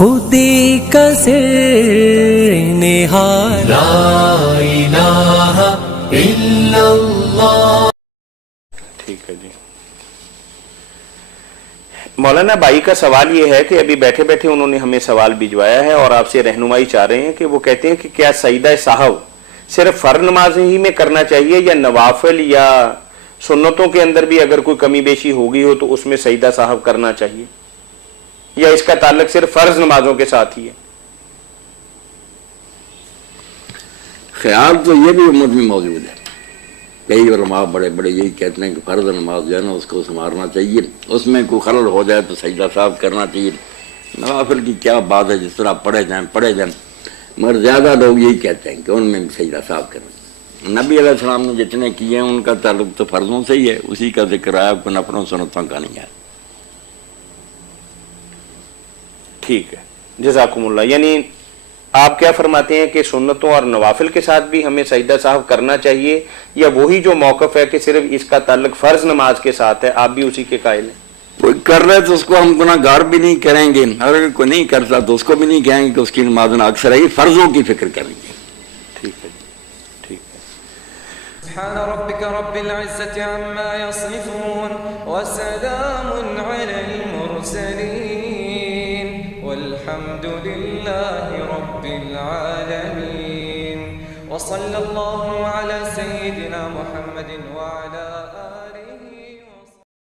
خودی کا سر نہاد لا الہ الا اللہ. ٹھیک ہے جی. مولانا بھائی کا سوال یہ ہے کہ ابھی بیٹھے بیٹھے انہوں نے ہمیں سوال بھجوایا ہے اور آپ سے رہنمائی چاہ رہے ہیں کہ وہ کہتے ہیں کہ کیا سجدہ سہو صرف فرض نماز ہی میں کرنا چاہیے یا نوافل یا سنتوں کے اندر بھی اگر کوئی کمی بیشی ہوگی ہو تو اس میں سجدہ سہو کرنا چاہیے یا اس کا تعلق صرف فرض نمازوں کے ساتھ ہی ہے؟ خیال تو یہ بھی امت میں موجود ہے. کئی علماء بڑے بڑے یہی کہتے ہیں کہ فرض نماز جو ہے نا اس کو سنوارنا چاہیے, اس میں کوئی خلل ہو جائے تو سجدہ صاحب کرنا چاہیے. نوافل کی کیا بات ہے, جس طرح پڑھے جائیں مگر زیادہ لوگ یہی کہتے ہیں کہ ان میں بھی سجدہ صاحب کرنا. نبی علیہ السلام نے جتنے کیے ہیں ان کا تعلق تو فرضوں سے ہی ہے, اسی کا ذکر آیا, کوئی نفلوں سنتوں کا نہیں ہے. ٹھیک ہے, جزاکم اللہ. یعنی آپ کیا فرماتے ہیں کہ سنتوں اور نوافل کے ساتھ بھی ہمیں سجدہ صاحب کرنا چاہیے یا وہی جو موقف ہے کہ صرف اس کا تعلق فرض نماز کے ساتھ ہے آپ بھی اسی کے قائل ہیں؟ کوئی کر رہے تو اس کو ہم گناہ گار بھی نہیں کریں گے, اگر کوئی نہیں کرتا تو اس کو بھی نہیں کہیں گے کہ اس کی نماز نہ اکثر ہے, فرضوں کی فکر کریں گے. ٹھیک ہے ٹھیک ہے. سبحان ربك رب العزة عما يصفون وسلام على المرسلين والحمد لله رب العالمين وصلى الله على سيدنا محمد وعلى